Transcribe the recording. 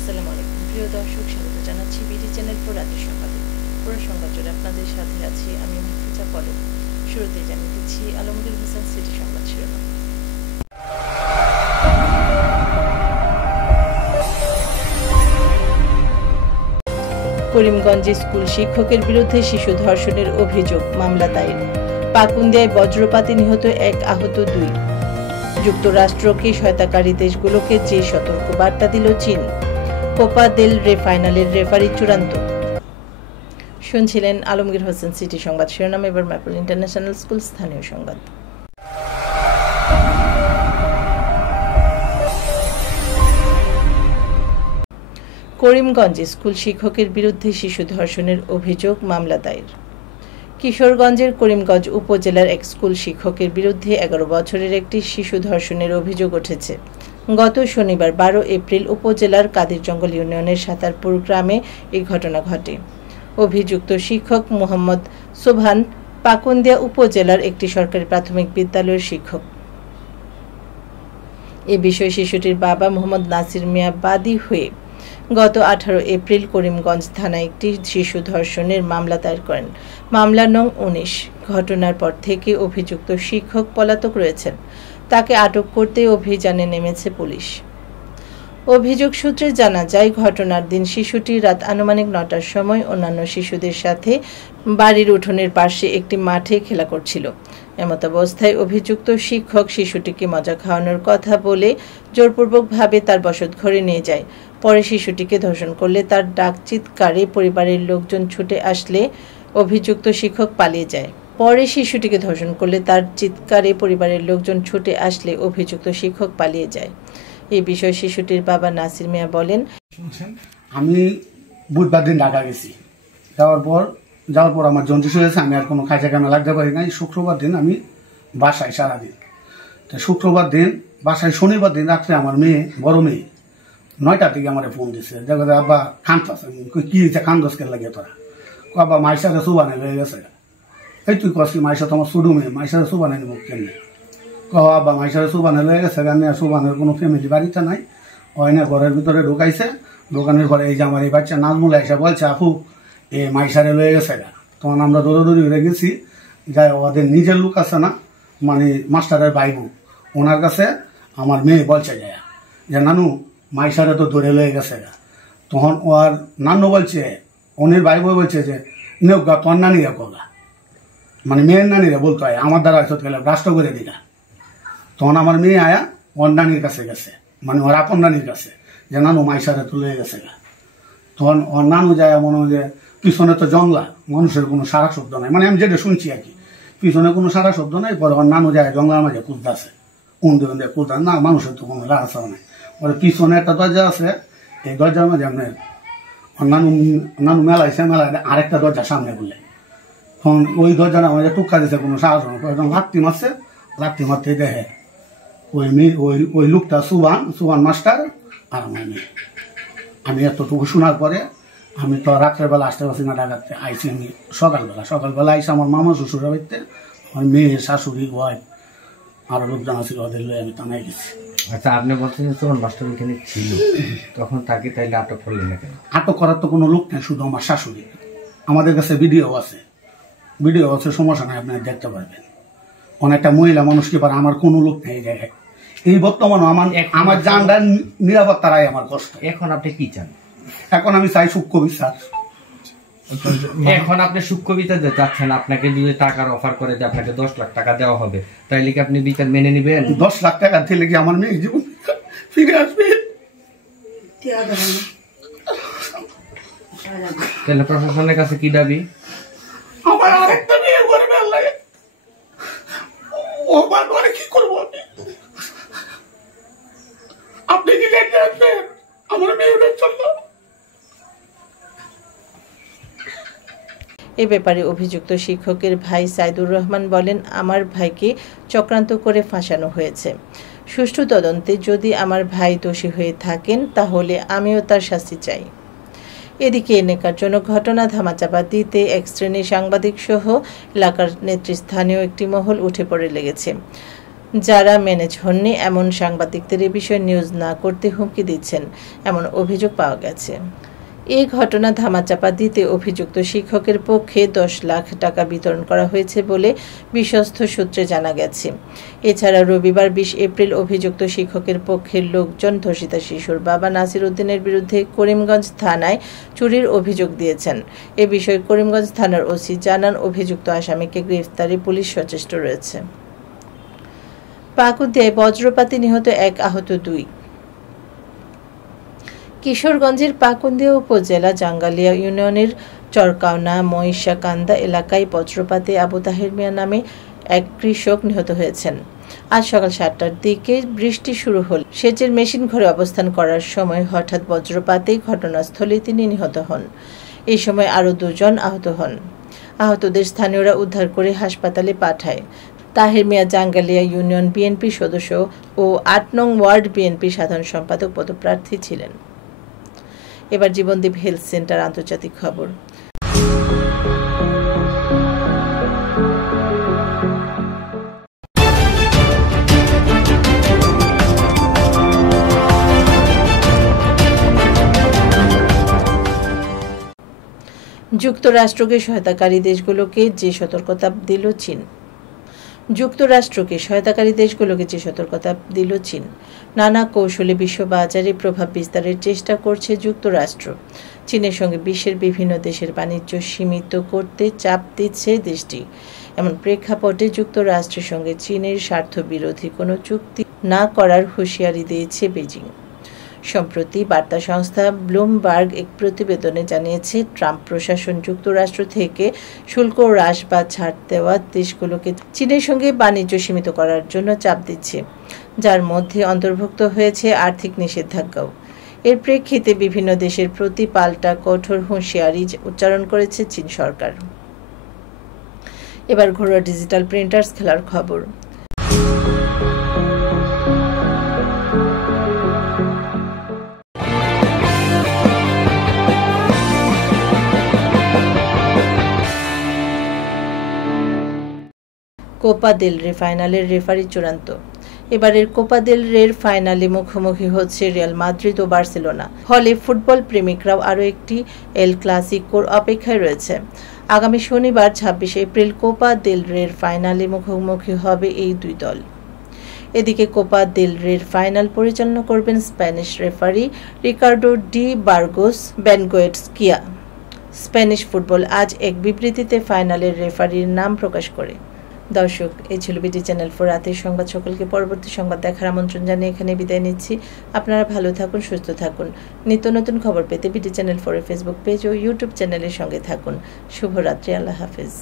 আসসালামু আলাইকুম প্রিয় দর্শক, স্বাগত জানাচ্ছি বিডি চ্যানেল ফর রাতের সংবাদে। পুরো সংবাদ জুড়ে আপনাদের সাথে আছি আমি মাহফুজা পলক। শুরুতেই জানিয়ে দিচ্ছি আলমগীর হোসেন সিটি সংবাদ শিরোনাম। করিমগঞ্জে স্কুল শিক্ষকের বিরুদ্ধে শিশু ধর্ষণের অভিযোগ, মামলা দায়ের। পাকুন্দিয়ায় বজ্রপাতে নিহত 1, আহত 2। যুক্তরাষ্ট্রকে সহায়তাকারী দেশগুলোকে যে সতর্ক বার্তা দিল চীন। কোপা দেল রে ফাইনালের রেফারি চূড়ান্ত। শুনছিলেন আলমগীর হোসেন সিটি সংবাদ শিরোনাম। এবার ম্যাপল ইন্টারন্যাশনাল স্কুল স্থানীয় সংবাদ। করিমগঞ্জে স্কুল শিক্ষকের বিরুদ্ধে শিশু ধর্ষণের অভিযোগ, মামলা দায়ের। কিশোরগঞ্জের করিমগঞ্জ উপজেলার এক স্কুল শিক্ষকের বিরুদ্ধে 11 বছরের একটি শিশু ধর্ষণের অভিযোগ উঠেছে। গত শনিবার 12 এপ্রিল উপজেলার কাদিরজঙ্গল ইউনিয়নের সাতারপুর গ্রামে এই ঘটনা ঘটে। অভিযুক্ত শিক্ষক মোহাম্মদ সোবহান পাকুন্দিয়া উপজেলার একটি সরকারি প্রাথমিক বিদ্যালয়ের শিক্ষক। এ বিষয়ে শিশুটির বাবা মোহাম্মদ নাসির মিয়া বাদী হয়ে গত 18 এপ্রিল করিমগঞ্জ থানায় একটি শিশু ধর্ষণের মামলা দায়ের করেন। মামলা নং 19। ঘটনার পর থেকে অভিযুক্ত শিক্ষক পলাতক রয়েছেন। তাকে আটক করতে অভিযানে নেমেছে পুলিশ। অভিযোগ সূত্রে জানা যায়, ঘটনার দিন শিশুটি রাত আনুমানিক 9টার সময় অন্যান্য শিশুদের সাথে বাড়ির উঠোনের পাশে একটি মাঠে খেলা করছিল। এমত অবস্থায় অভিযুক্ত শিক্ষক শিশুটিকে মজা খাওয়ানোর কথা বলে জোরপূর্বকভাবে তার বসতঘরে নিয়ে যায়। পরে শিশুটিকে ধর্ষণ করলে তার ডাক চিৎকারে পরিবারের লোকজন ছুটে আসলে অভিযুক্ত শিক্ষক পালিয়ে যায়। এই বিষয়ে শিশুটির বাবা নাসির মিয়া বলেন, আমি বুধবার দিন ঢাকা গেছি। যাওয়ার পর আমার জন্ডিস হয়েছে। আমি আর কোনো খাইতে কামে লাগতে পারি নাই। শুক্রবার দিন আমি বাসায় সারাদিন। তো শুক্রবার দিন বাসায়, শনিবার দিন রাত্রে আমার মেয়ে, বড় মেয়ে 9টার দিকে আমার ফোন দিচ্ছে। দেখো আব্বা কান্দছ, কি হয়েছে, কান্দস কে লাগে তোরা? আব্বা মাইশাকে সুবানে লয়ে গেছে। এই তুই কষ্ট, মাইশা তোমার ছোট মেয়ে, মাইশাকে সুবানে নিব কেমনি? আব্বা মাইশারে সুবানে লয়ে গেছে। আমি আর সুবানের কোনো ফ্যামিলি বাড়িতে নাই, ওই না ঘরের ভিতরে ঢুকাইছে। দোকানের ঘরে এই যে আমার এই বাচ্চা নাজমুল এসে বলছে, আপু এ মাইশারে লয়ে গেছে গা। তখন আমরা দৌড়াদৌড়ি হয়ে গেছি। যাই ওদের নিজের লোক আছে না, মানে মাস্টারের ভাইবু, ওনার কাছে আমার মেয়ে বলছে যায় যে নানু মাইশারে তো ধরে লয়ে গেছে গা। তখন ওর নানু বলছে, অনির ভাই বই বলছে যে নেও গা, তোর নানিরা কগা, মানে মেয়ের নানিরা বলতে হয় আমার দ্বারা চোট গেলে রাষ্ট্র করে দিগা। তখন আমার মেয়ে আয়া ওর নানির কাছে গেছে, মানে ওর আপন নানির কাছে, যে নানু মাইশারে তো লয়ে গেছে গা। তখন ওর নানু যায় মনে হয় যে পিছনে তো জংলা, মানুষের কোনো সারা শব্দ নাই, মানে আমি যেটা শুনছি আর কি, পিছনে কোনো সারা শব্দ নাই। পরে ওর নানু যায় জংলার মাঝে কুদতেছে, উন্দে উন্দে কুদা না, মানুষের তো কোনো রাস্তা নাই। ওর পিছনে একটা দরজা আছে, এই দরজার মাঝে আপনার ওর নানু মেলাইছে, আরেকটা দরজা সামনে বললে। তখন ওই দরজাটা আমাদের টুকা দিচ্ছে, কোনো সাহস নেই। লাত্তি মারছে, লাত্তি মারতে দেখে ওই লোকটা সুবান মাস্টার আর আমার মেয়ে। আমি এতটুকু শোনার পরে আমি তো রাত্রেবেলা আসতে পারছি না ঢাকাতে, আইসি আমি সকালবেলা আইসি আমার মামা শ্বশুর বাড়িতে। আমার মেয়ের শাশুড়ি ওয়াইফ আরো লোকজন ছিল, ওদের লয়ে আমি টানাই গেছি। আচ্ছা, আপনি বলছেন সুবান মাস্টার ওইখানে ছিল, তখন তাকে তাইলে আটক করলেন না কেন? আটক করার তো কোনো লোক নেই, শুধু আমার শাশুড়ি। আমাদের কাছে ভিডিও আছে, সমস্যা নাই, আপনি দেখতে পারবেন। অনেকটা মহিলা মানুষকে পারে, আমার কোনো লোক নেই এই জায়গায়। এই বর্তমানে আমার জানটা নিরাপত্তারাই আমার কষ্ট। এখন আপনি কি চান? এখন আমি চাই সূক্ষ্ম বিচার। এখন আপনি সূক্ষ্ম বিচার চাচ্ছেন? আপনাকে যদি টাকার অফার করে যে আপনাকে 10 লাখ টাকা দেওয়া হবে, তাইলে কি আপনি বিচার মেনে নিবেন? 10 লাখ টাকা দিলে কি আমার মেয়ে জীবন ফিরে আসবে? তাহলে প্রশাসনের কাছে কি দাবি? আমার আরেকটা মেয়ে করবে, আল্লাহ ও বারবার কি করবো আপনি কি দেখতে আসবেন? আমার মেয়েদের জন্য। এ ব্যাপারে অভিযুক্ত শিক্ষকের ভাই সাইদুর রহমান বলেন, আমার ভাইকে চক্রান্ত করে ফাঁসানো হয়েছে। সুষ্ঠু তদন্তে যদি আমার ভাই দোষী হয়ে থাকেন তাহলে আমিও তার শাস্তি চাই। এদিকে নেকারজনক ঘটনা ধামাচাপা দিতে এক শ্রেণীর সাংবাদিক সহ এলাকার নেতৃস্থানীয় একটি মহল উঠে পড়ে লেগেছে। যারা ম্যানেজ হননি এমন সাংবাদিকদের এ বিষয়ে নিউজ না করতে হুমকি দিচ্ছেন এমন অভিযোগ পাওয়া গেছে। এই ঘটনা ধামাচাপা দিতে অভিযুক্ত শিক্ষকের পক্ষে 10 লাখ টাকা বিতরণ করা হয়েছে বলে বিশ্বস্ত সূত্রে জানা গেছে। এছাড়া রবিবার 20 এপ্রিল অভিযুক্ত শিক্ষকের পক্ষের লোকজন ধর্ষিতা শিশুর বাবা নাসির উদ্দিনের বিরুদ্ধে করিমগঞ্জ থানায় চুরির অভিযোগ দিয়েছেন। এ বিষয়ে করিমগঞ্জ থানার ওসি জানান, অভিযুক্ত আসামিকে গ্রেফতারে পুলিশ সচেষ্ট রয়েছে। পাকুন্দিয়ায় বজ্রপাতে নিহত 1, আহত 2। কিশোরগঞ্জের পাকুন্দিয়া উপজেলা জাঙ্গালিয়া ইউনিয়নের চরকাওনা মহিষাকান্দা এলাকায় বজ্রপাতে আবু তাহের মিয়া নামে এক কৃষক নিহত হয়েছেন। আজ সকাল 7টার দিকে বৃষ্টি শুরু হলে সেচের মেশিন ঘরে অবস্থান করার সময় হঠাৎ বজ্রপাতে ঘটনাস্থলে তিনি নিহত হন। এই সময় আরও 2 জন আহত হন। আহতদের স্থানীয়রা উদ্ধার করে হাসপাতালে পাঠায়। তাহের মিয়া জাঙ্গালিয়া ইউনিয়ন বিএনপি সদস্য ও 8 নং ওয়ার্ড বিএনপি সাধারণ সম্পাদক পদপ্রার্থী ছিলেন। এবার জীবনদীপ হেলথ সেন্টার আন্তর্জাতিক খবর। যুক্তরাষ্ট্রকে সহায়তাকারী দেশগুলোকে যে সতর্কতা দিল চীন। যুক্তরাষ্ট্রকে সহায়তাকারী দেশগুলোকে যে সতর্কতা দিল চীন। নানা কৌশলে বিশ্ববাজারে প্রভাব বিস্তারের চেষ্টা করছে যুক্তরাষ্ট্র। চীনের সঙ্গে বিশ্বের বিভিন্ন দেশের বাণিজ্য সীমিত করতে চাপ দিচ্ছে দেশটি। এমন প্রেক্ষাপটে যুক্তরাষ্ট্রের সঙ্গে চীনের স্বার্থবিরোধী কোনো চুক্তি না করার হুঁশিয়ারি দিয়েছে বেজিং। সম্প্রতি বার্তা সংস্থা ব্লুমবার্গ এক প্রতিবেদনে জানিয়েছে, ট্রাম্প প্রশাসন যুক্তরাষ্ট্র থেকে শুল্ক হ্রাস বা ছাড় দেওয়া দেশগুলোকে চীনের সঙ্গে বাণিজ্য সীমিত করার জন্য চাপ দিচ্ছে, যার মধ্যে অন্তর্ভুক্ত হয়েছে আর্থিক নিষেধাজ্ঞাও। এর প্রেক্ষিতে বিভিন্ন দেশের প্রতি পাল্টা কঠোর হুঁশিয়ারি উচ্চারণ করেছে চীন সরকার। এবার ঘরোয়া ডিজিটাল প্রিন্টার্স খেলার খবর। কোপা দেল রে ফাইনালের রেফারি চূড়ান্ত। এবারের কোপা দেল রের ফাইনালে মুখোমুখি হচ্ছে রিয়াল মাদ্রিদ ও বার্সেলোনা। ফলে ফুটবল প্রেমিকরাও আরও একটি এল ক্লাসিকোর অপেক্ষায় রয়েছে। আগামী শনিবার 26 এপ্রিল কোপা দেল রের ফাইনালে মুখোমুখি হবে এই 2 দল। এদিকে কোপা দেল রের ফাইনাল পরিচালনা করবেন Spanish referee Ricardo de Burgos Bengoetxea. Spanish football আজ এক বিবৃতিতে ফাইনালের রেফারির নাম প্রকাশ করে। দর্শক, এই ছিল বিডি চ্যানেল 4 রাতের সংবাদ। সকলকে পরবর্তী সংবাদ দেখার আমন্ত্রণ জানিয়ে এখানে বিদায় নিচ্ছি। আপনারা ভালো থাকুন, সুস্থ থাকুন। নিত্য নতুন খবর পেতে বিডি চ্যানেল 4 এর ফেসবুক পেজ ও ইউটিউব চ্যানেলের সঙ্গে থাকুন। শুভরাত্রি। আল্লাহ হাফেজ।